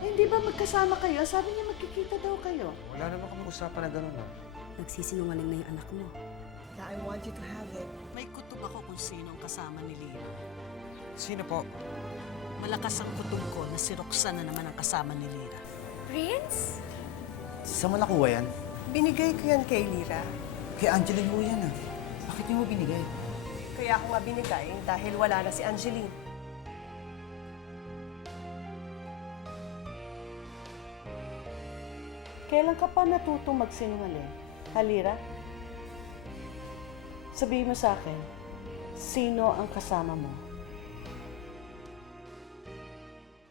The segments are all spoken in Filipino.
hindi ba magkasama kayo? Sabi niya magkikita daw kayo. Wala naman kami usapan na gano'n, Nagsisinungaling na yung anak mo. Yeah, I want you to have it. May kutob ako kung sino ang kasama ni Lina. Sino po? Malakas ang kutob ko na si Roxanne na naman ang kasama ni Lina. Prince? Saan mo nakuha yan? Binigay ko yan kay Lira. Kay Angeline mo yan ah. Bakit niyo mo binigay? Kaya ako nga binigay dahil wala na si Angeline. Kailan ka pa natutong magsinungaling? Halira? Sabihin mo sa akin, sino ang kasama mo?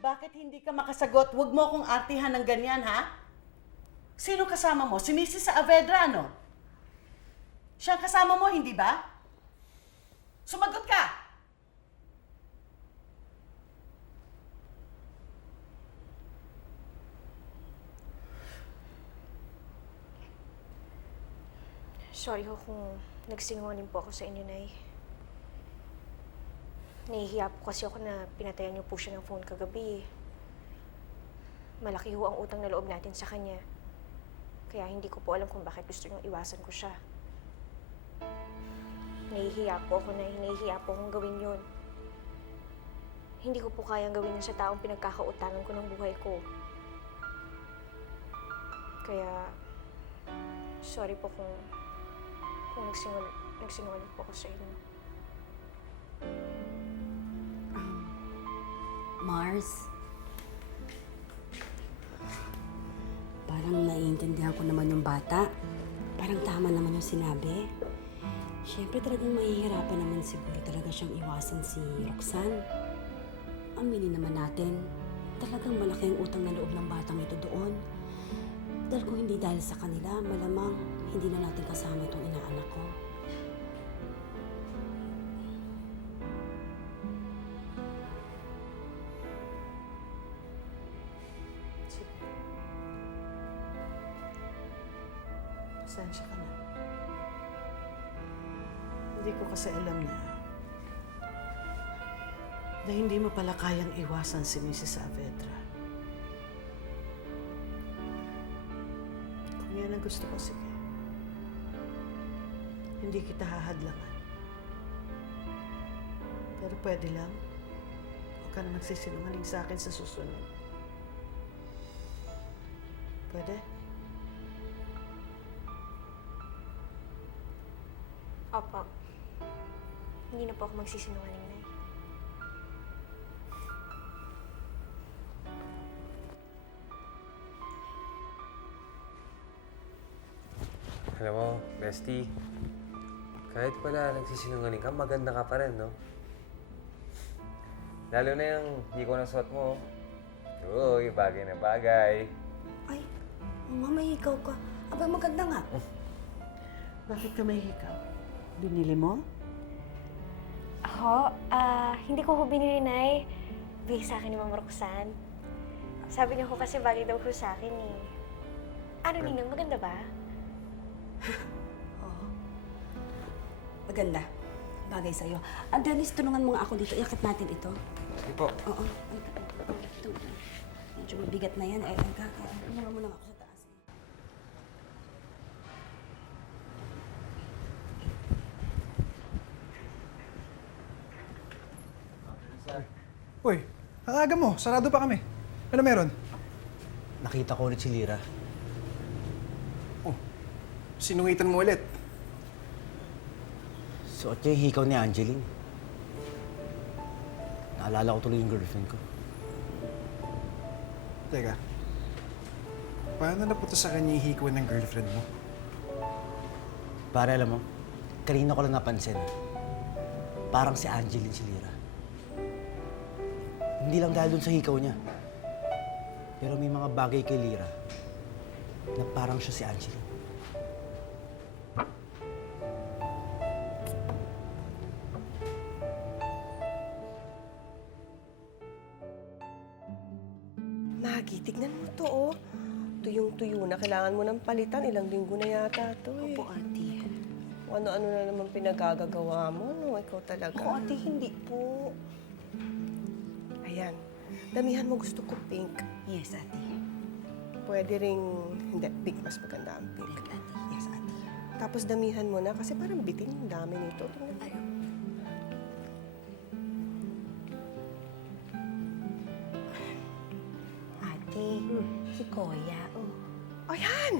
Bakit hindi ka makasagot? Huwag mo akong artihan ng ganyan, ha? Sino kasama mo? Si Mrs. Saavedra, ano? Siya ang kasama mo, hindi ba? Sumagot ka! Sorry ho kung nagsinungaling po ako sa inyo, Nay. Nahihiya po kasi ako na pinatayan niyo po siya ng phone kagabi. Malaki ho ang utang na loob natin sa kanya. Kaya hindi ko po alam kung bakit gusto niyong iwasan ko siya. Nahihiya po ako na hinahihiya po akong gawin yun. Hindi ko po kayang gawin yun sa taong pinagkakautangan ko ng buhay ko. Kaya, sorry po kung nagsinungaling po ako sa inyo. Mars, parang naiintindihan ko naman yung bata. Parang tama naman yung sinabi. Siyempre talagang mahihirapan naman siguro talaga siyang iwasan si Roxanne. Aminin naman natin, talagang malaki ang utang na loob ng batang ito doon. Dahil kung hindi dahil sa kanila, malamang hindi na natin kasama itong inaanak ko. Pasensya ka na. Hindi ko kasi alam na hindi mo pala kayang iwasan si Mrs. Saavedra. Kung yan ang gusto ko, sige. Hindi kita hahadlangan. Pero pwede lang, huwag ka na magsisinungaling sa akin sa susunod. Pwede? Opo. Hindi na po ako magsisinungaling, Nay. Alam mo, bestie, kahit pala nagsisinungaling ka, maganda ka pa rin, no? Lalo na yung di ko nasuot mo. Uy, bagay na bagay. Ay, mama, ikaw ka. Aba, maganda nga. Bakit ka may hikaw? Binili mo? Ako? Hindi ko ho binili, Nay. Bigay sa akin ni Mama Roxanne. Sabi niya ko kasi bagay daw ho sa akin, eh. Ano, Ninang? Maganda ba? Oo. Maganda. Bagay sa'yo. Dennis, tulungan mo nga ako dito. Iakit natin ito. Sige po. Oo. Ito. Medyo mabigat na yan. Tulungan mo lang ako sa taas. Uy, ang aga mo. Sarado pa kami. Ano meron? Nakita ko ulit si Lira. Oh, sinungitan mo ulit. Suot niya yung hikaw ni Angeline. Naalala ko tuloy yung girlfriend ko. Teka, paano napunta sa kanya yung hikaw ng girlfriend mo? Para alam mo, kanina ko lang napansin. Parang si Angeline si Lira. Hindi lang dahil dun sa hikaw niya. Pero may mga bagay kay Lira na parang siya si Angeline. Maggie, tignan mo to, oh. Tuyong-tuyo na. Kailangan mo ng palitan. Ilang linggo na yata to, eh. Opo, ate. Ano-ano na naman pinagagagawa mo, no? Ikaw talaga. Ako, ate, hindi po. Ayan. Damihan mo, gusto ko pink. Yes, ate. Pwede ring, hindi, pink mas maganda ang pink. Ate. Yes, ate. Tapos damihan mo na kasi parang bitin yung dami nito. Tingnan. Ate, si Kuya, oh. Ayan!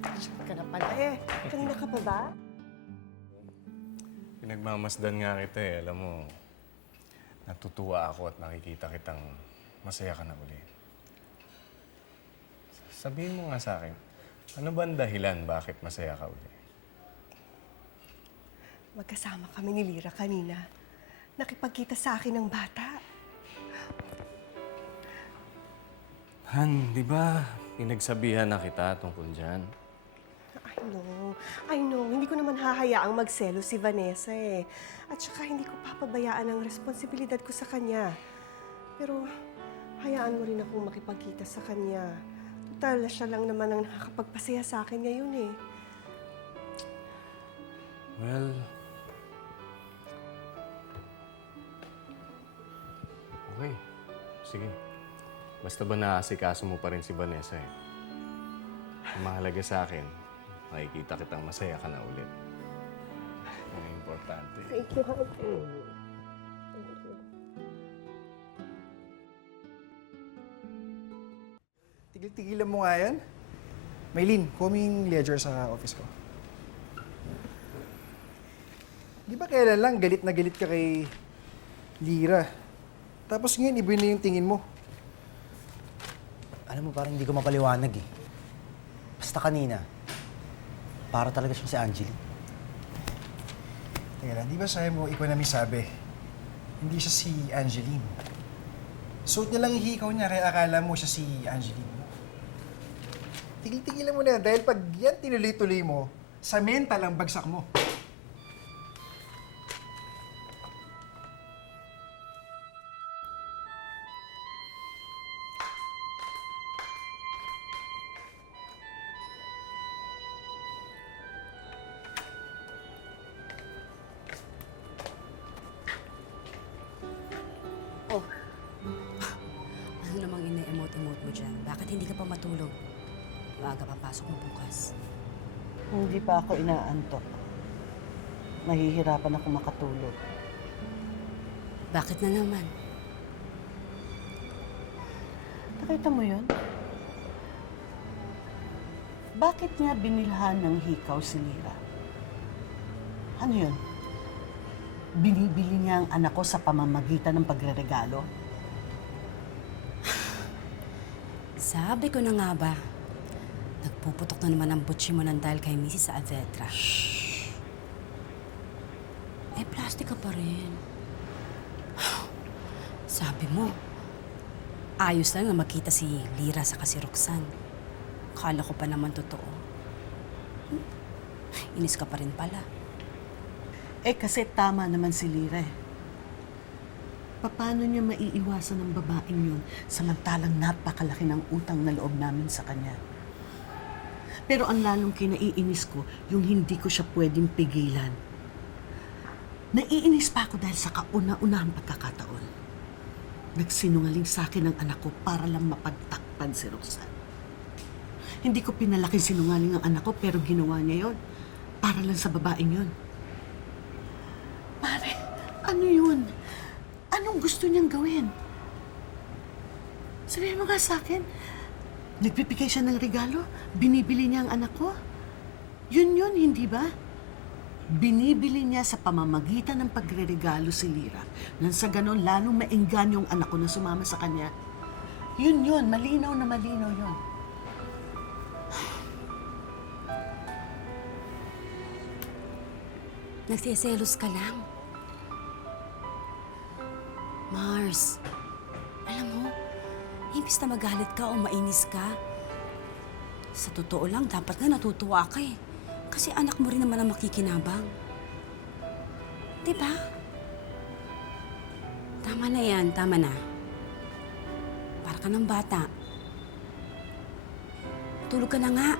Diyan ka na pala eh. Kanina ka pa ba? Pinagmamasdan nga kita eh. Alam mo, natutuwa ako at nakikita kitang masaya ka na uli. Sabihin mo nga sa akin, ano ba ang dahilan bakit masaya ka uli? Magkasama kami ni Lira kanina. Nakipagkita sa akin ng bata. Han, di ba pinagsabihan na kita tungkol dyan? I know. Hindi ko naman hahayaang magselo si Vanessa eh. At saka hindi ko papabayaan ang responsibilidad ko sa kanya. Pero hayaan mo rin akong makipagkita sa kanya. Total, siya lang naman ang nakakapagpasaya sa akin ngayon eh. Well, okay. Sige. Basta ba naasikaso mo pa rin si Vanessa eh? Ang mahalaga sa akin, makikita kitang masaya ka na ulit. Ang importante. Thank you, Ate. Tigil-tigilan mo nga yan. Maylin, kuming ledger sa office ko. Di ba kailan lang galit na galit ka kay Lira? Tapos ngayon, iba na yung tingin mo. Alam mo, parang hindi ko mapaliwanag eh. Basta kanina, para talaga siyang si Angeline. Teka lang, di ba sabi mo, ikaw na may sabi, hindi siya si Angeline. Suot niya lang yung hikaw niya, kaya akala mo siya si Angeline. Tigil-tigilan mo na yan, dahil pag yan tinuloy-tuloy mo, sa mental ang bagsak mo. Oh. Ano namang ina-emote-emote mo dyan? Bakit hindi ka pa matulog? Maaga pa pasok mo bukas. Hindi pa ako inaantok. Nahihirapan ako makatulog. Bakit na naman? Nakita mo yun? Bakit niya binilhan ng hikaw si Lira? Ano yun? Binibili niya ang anak ko sa pamamagitan ng pagreregalo? Sabi ko na nga ba, nagpuputok na naman ang butsi mo ng dahil kay Mrs. Saavedra. Eh, plastic ka pa rin. Sabi mo, ayos lang na makita si Lira sa si Roxanne. Kala ko pa naman totoo. Inis ka pa rin pala. Eh kasi tama naman si Lira eh. Paano niya maiiwasan ng babaeng yun samantalang napakalaki ng utang na loob namin sa kanya? Pero ang lalong kinaiinis ko, yung hindi ko siya pwedeng pigilan. Naiinis pa ako dahil sa kauna-unahang pagkakataon. Nagsinungaling sa akin ang anak ko para lang mapagtakpan si Roxanne. Hindi ko pinalaking sinungaling ang anak ko pero ginawa niya yon para lang sa babaeng yon. Pare, ano yun? Anong gusto niyang gawin? Sabihin mo nga sa akin, nagpipigay siya ng regalo, binibili niya ang anak ko. Yun, hindi ba? Binibili niya sa pamamagitan ng pagre-regalo si Lira. Nang sa ganon, lalong maengganyo yung anak ko na sumama sa kanya. Yun, malinaw na malinaw yun. Nagsiselos ka lang. Mars, alam mo, imbis na magalit ka o mainis ka, sa totoo lang, dapat nga natutuwa ka eh. Kasi anak mo rin naman ang makikinabang. Diba? Tama na yan, tama na. Para ka ng bata. Tulog ka na nga.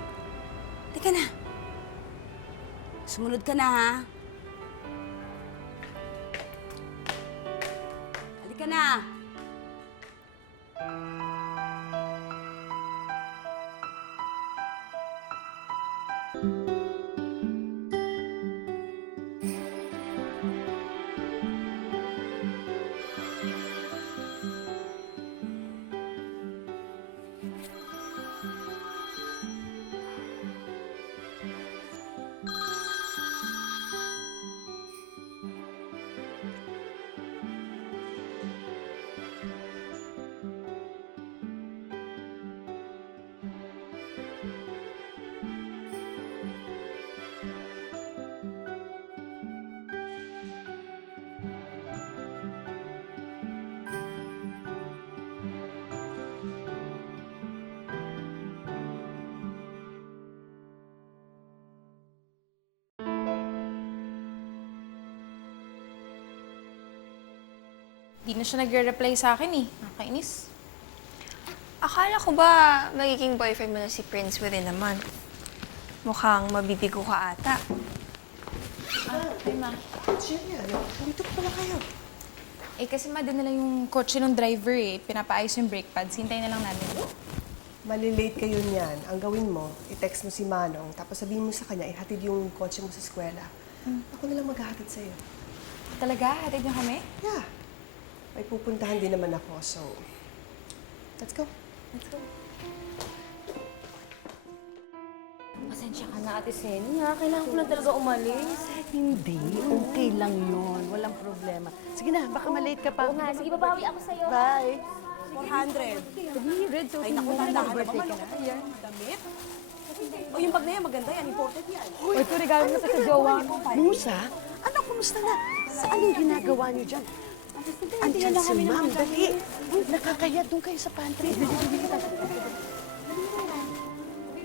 Teka na. Sumunod ka na, ha? Halika na. Di na siya nagre-reply sa akin eh. Nakakainis. Akala ko ba magiging boyfriend mo na si Prince within a month? Mukhang mabibigo ka ata. Ay, ma. Julia, dito pa pala kayo. Eh, kasi ma, din na lang yung kotse ng driver eh. Pinapaayos yung brake pads. Hintayin na lang namin. Malilate kayo niyan. Ang gawin mo, i-text mo si Manong, tapos sabihin mo sa kanya, ihatid yung kotse mo sa eskwela. Ako na lang maghahatid sa'yo. Talaga? Hatid niyo kami? Yeah. May pupuntahan din naman ako, so... Let's go. Let's go. Pasensya ka na, Ate Seni, ha? Kailangan ko na talaga umalis. Hindi, okay lang yun. Walang problema. Sige na, baka malate ka pa. Oo nga, sige, babawi ako sa'yo. Bye. 400. Red, so Ay, naku, tanda ka birthday ka na. Yan. Damit. O, yung bag na yan, maganda yan. Imported yan. Uy, ito regalo mo sa jowa. Musa? Ano, kumusta na? Saan yung ginagawa niyo dyan? Andiyan si Ma'am, dali. Nakakaya, doon kayo sa pantry.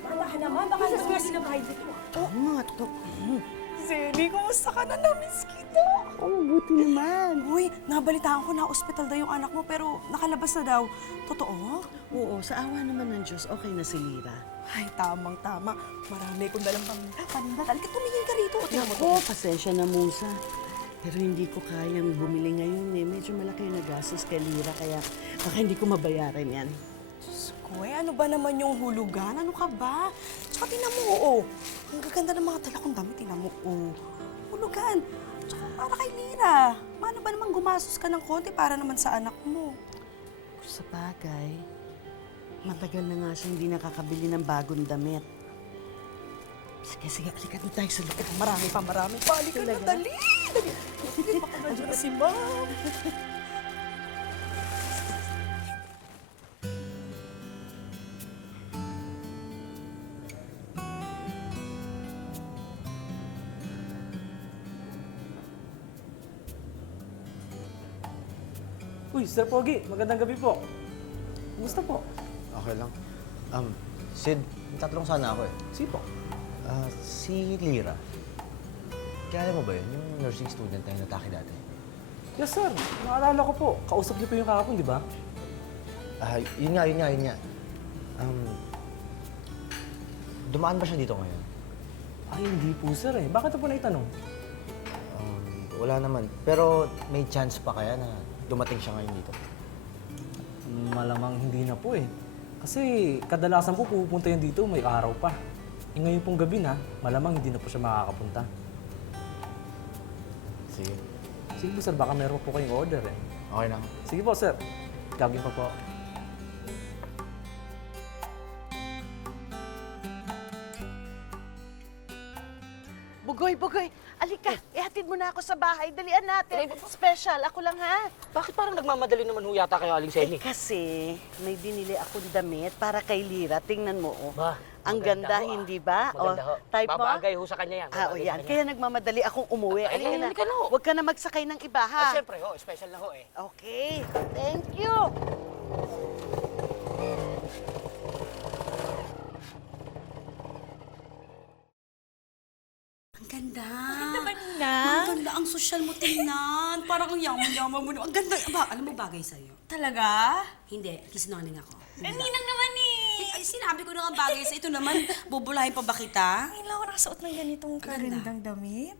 Tanda ka naman, baka naswerte na bahay dito. Oo nga, to. Seni, kumusta ka na? Na-miss kita. Oh, buti naman. Uy, nabalitaan ko na ospital daw yung anak mo, pero nakalabas na daw. Totoo? Oo, sa awa naman ng Diyos, okay na si Lira. Ay, tamang-tama. Marami kong dalang paninda. Talika, tumingin ka rito. O, tingnan mo to. Ako, pasensya na, Musa. Pero hindi ko kayang bumili ngayon eh. Medyo malaki na gastos kay Lira, kaya baka hindi ko mabayaran yan. Diyos ko, ano ba naman yung hulugan? Ano ka ba? Tsaka tingnan mo, oo. Ang gaganda ng mga dala kong damit, tingnan mo, oo. Hulugan. Tsaka para kay Lira. Paano ba naman gumastos ka ng konti para naman sa anak mo? Sa bagay, matagal na nga siya hindi nakakabili ng bagong damit. Sige, sige, halika doon tayo sa loob. Marami pa. Balik ka na, dali! Dali! Baka nandiyan na si Ma'am. Uy, Sir Pogi, magandang gabi po. Kumusta po? Okay lang. Sid, tatlong sana ako eh. Sipo. Si Lira. Kilala mo ba yun? Yung nursing student na inatake dati? Yes, sir. Naalala ko po. Kausap niyo po yung kahapon, di ba? Yun nga. Dumaan ba siya dito ngayon? Ay, hindi po, sir eh. Bakit po naitanong? Wala naman. Pero may chance pa kaya na dumating siya ngayon dito? Malamang hindi na po eh. Kasi kadalasan po pupunta yan dito, may araw pa. E ngayon pong gabi na, malamang hindi na po siya makakapunta. Sige. Sige po, sir. Baka meron po kayong order eh. Okay na. Sige po, sir. Gagawin pa po. Bugoy, alika. Ihatid mo na ako sa bahay. Dalian natin. Special, ako lang ha. Bakit parang nagmamadali naman ho yata kayo, Aling Seni? Kasi may binili akong damit para kay Lira. Tingnan mo, oh. Ba, Ang maganda ganda, ho, hindi ba? Maganda ho. Type mo? Babagay ho sa kanya yan. O Babagay sa yan. kanya. Kaya nagmamadali akong umuwi. Ay, halika na ho. Huwag ka na magsakay ng iba, ha? Siyempre ho, special na ho eh. Okay. Thank you. Ang ganda. Ang ganda ba, Nina? Ang ganda. Ang social mo tingnan. Parang ang yaman-yaman mo. Ang ganda. Alam mo bagay sa'yo. Talaga? Hindi. Kisinungaling ako. Ninang naman eh. Ay, sinabi ko na nga bagay sa ito naman. Bubulahin pa ba kita? Ngayon lang ako nakasuot ng ganitong karindang damit.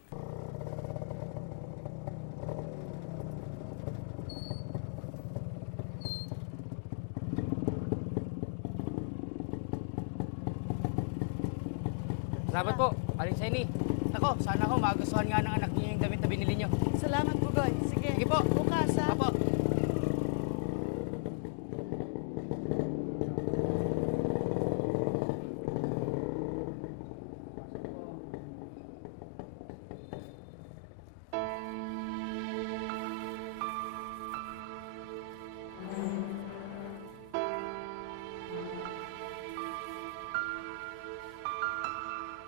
Salamat po, Aling Seni. Ako, sana ako magustuhan nga ng anak niyo yung damit na binili niyo. Salamat, Bugoy. Sige. Sige po. Bukas, ha? Apo.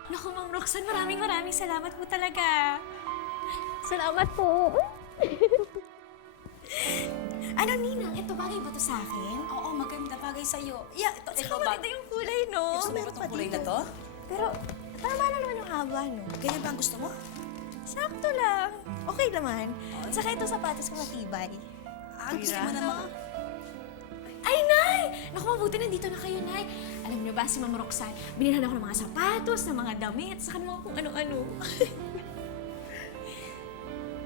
Naku, Ma'am Roxanne, maraming salamat po talaga. Salamat po. Ano, Ninang? Ito bagay ba to sa akin? Oo, maganda bagay sa'yo. Yeah, Saka maganda yung kulay, no? Gusto mo ba itong kulay na to? Pero, tama na naman yung haba, no? Ganyan ba ang gusto mo? Sakto lang. Okay naman. Saka ito sapatos ko matibay. Gusto mo naman. Ay, Nay! Naku, mabuti nandito na kayo, Nay. Alam niyo ba, si Ma'am Roxanne, binilhan ako ng mga sapatos, ng mga damit, saka ng mga kung ano-ano.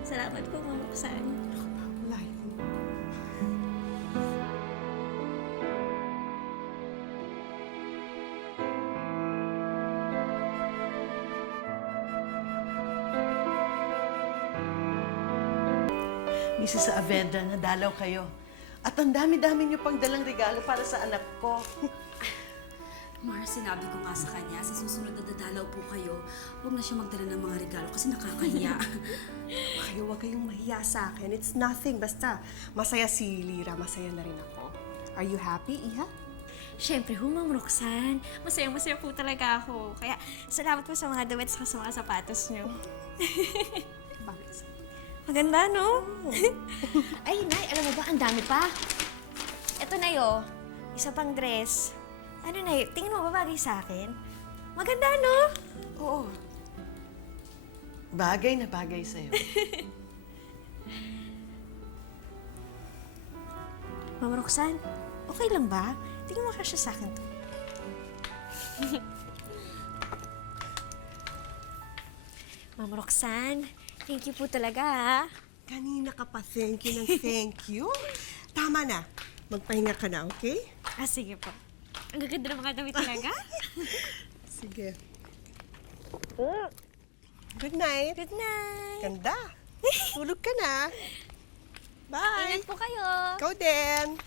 Salamat po, Ma'am Roxanne. Mrs. Saavedra, nadalaw kayo. At ang dami-dami niyo pang dalang regalo para sa anak ko. Mars, sinabi ko nga sa kanya, sa susunod na dadalaw po kayo, huwag na siya magdala ng mga regalo kasi nakakahiya. Huwag kayong mahiya sa akin. It's nothing. Basta, masaya si Lira. Masaya na rin ako. Are you happy, Iha? Siyempre, Ma'am Roxanne. Masaya-masaya po talaga ako. Kaya, salamat po sa mga damit at sa mga sapatos niyo. Bakit? Maganda, no? Ay, Nay, alam mo ba, ang dami pa. Ito na yo, isa pang dress. Ano, Nay, tingin mo ba bagay sa akin? Maganda, no? Oo. Bagay na bagay sa'yo. Ma'am Roxanne, okay lang ba? Tingin mo kasya sa akin to. Ma'am Roxanne, thank you po talaga, ha? Kanina ka pa thank you ng thank you. Tama na. Magpahinga ka na, okay? Ah, sige po. Ang gaganda ng mga damit talaga. Sige. Good night. Good night. Ganda. Tulog ka na. Bye. Ingat po kayo. Ikaw din.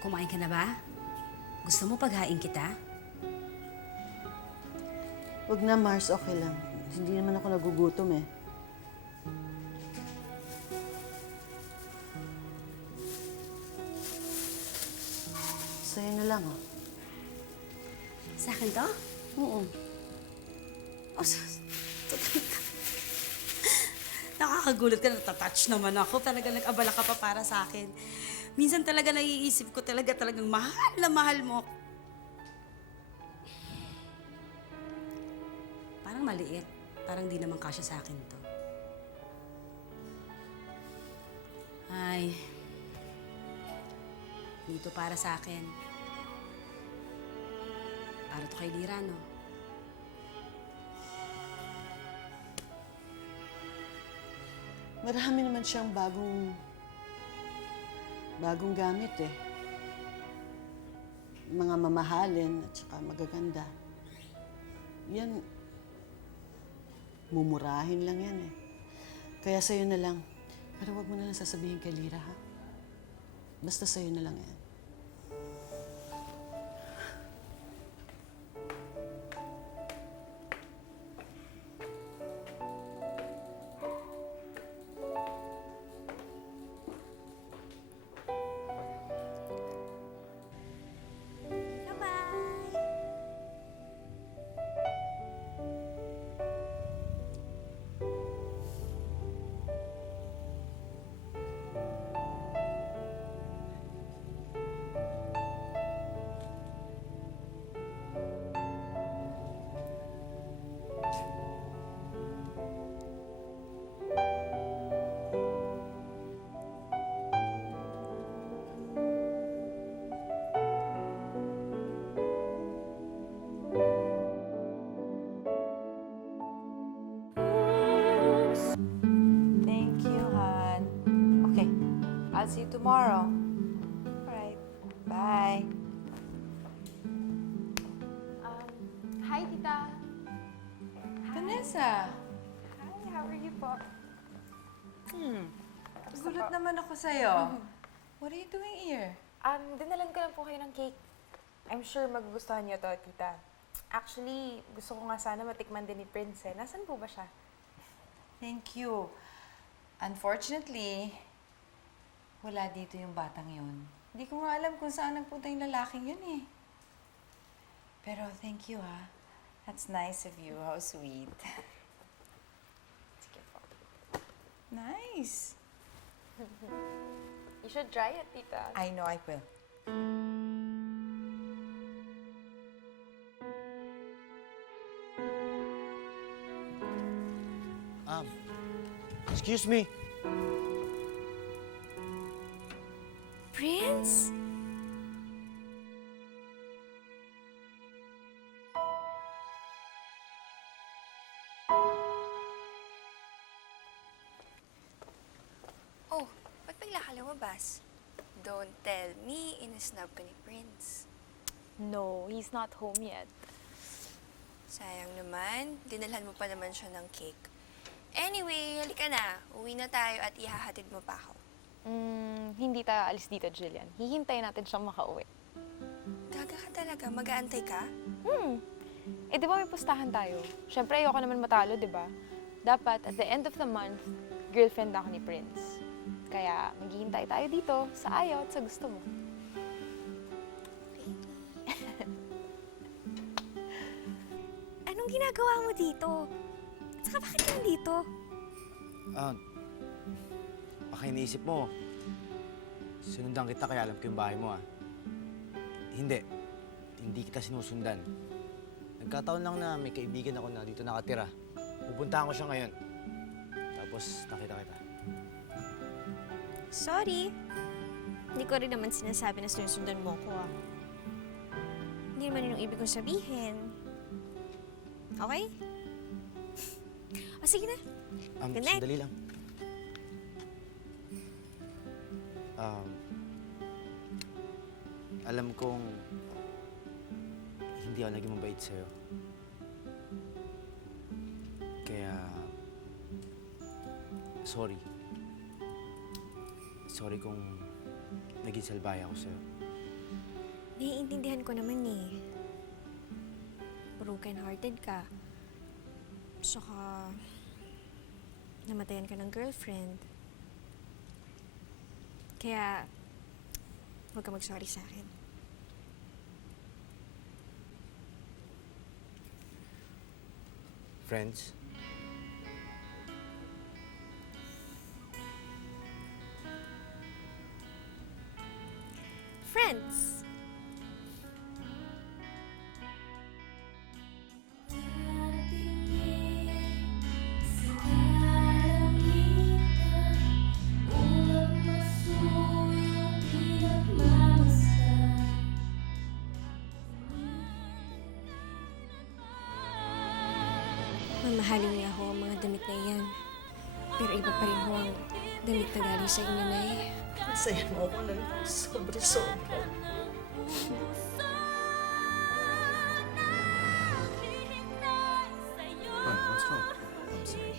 Kumain ka na ba? Gusto mo paghain kita? Huwag na, Mars. Okay lang. Hindi naman ako nagugutom eh. Sa'yo na lang, oh. Sa akin to? Oo. Oh, nakakagulat ka, natatouch naman ako. Talaga nag-abala ka pa para sa akin. Minsan talaga naiisip ko talagang mahal na mahal mo. Parang maliit. Parang di naman kasya sa akin to. Ay. Dito para sa akin. Para to kay Lira, no? Marami naman siyang bagong gamit eh. Mga mamahalin at saka magaganda. Yan, mumurahin lang yan eh. Kaya sa'yo na lang. Pero wag mo na lang sasabihin kay Lira, ha? Basta sa'yo na lang yan. See you tomorrow. Alright. Bye. Hi, Tita. Vanessa! Hi, how are you po? Gulat naman ako sa'yo. What are you doing here? Dinalan ko lang po kayo ng cake. I'm sure magugustuhan niyo to, Tita. Actually, gusto ko nga sana matikman din ni Prince eh. Nasaan po ba siya? Thank you. Unfortunately, wala dito yung batang yun. Hindi ko nga alam kung saan nagpunta yung lalaking yun eh. Pero thank you ha. That's nice of you. How sweet. Sige po. Nice. You should try it, Tita. I know I will. Excuse me. Prince? Oh, ba't bigla ka lumabas? Don't tell me, inisnub ka ni Prince. No, he's not home yet. Sayang naman, dinalhan mo pa naman siya ng cake. Anyway, halika na. Uwi na tayo at ihahatid mo pa ako. Hindi tayo alis dito, Jillian. Hihintayin natin siyang makauwi. Gaga ka talaga? Mag-aantay ka? Eh, di ba may pustahan tayo? Siyempre, ayoko naman matalo, di ba? Dapat, at the end of the month, girlfriend ako ni Prince. Kaya, maghihintay tayo dito sa ayaw at sa gusto mo. Anong ginagawa mo dito? At saka bakit ka nandito? Baka iniisip mo, sinundan kita kaya alam ko yung bahay mo, ah. Hindi kita sinusundan. Nagkataon lang na may kaibigan ako na dito nakatira. Pupuntahan ko siya ngayon. Tapos nakita kita. Sorry. Hindi ko rin naman sinasabi na sinusundan mo ko, ah. Hindi naman yun yung ibig kong sabihin. Okay? O, sige na. Good night. Sandali lang. Alam kong hindi ako naging mabait sa'yo. Kaya, sorry. Sorry kung naging salbaya ako sa'yo. Naiintindihan ko naman eh. Broken-hearted ka. Saka, namatayan ka ng girlfriend. Kaya, huwag ka mag-sorry sa akin. Friends? Friends! Mamahalin niya ako ang mga damit na iyan. Pero iba pa rin ho ang damit na galing sa inyo, Nay. Masaya mo ako ng sobra-sobra. What's wrong? I'm sorry.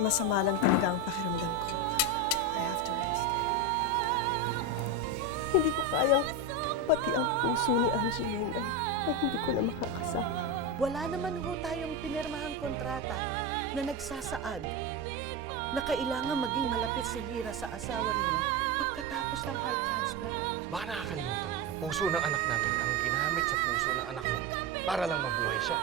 Masama lang talaga ang pakiramdam ko. I have to rest. Hindi ko kayang pati ang puso ni Angeline ay hindi ko na makakasama. Wala naman ho tayong pinirmahang kontrata na nagsasaad na kailangan maging malapit si Lira sa asawa niya pagkatapos ng heart transplant. Baka nakakalimutan. Puso ng anak namin ang ginamit sa puso ng anak mo para lang mabuhay siya.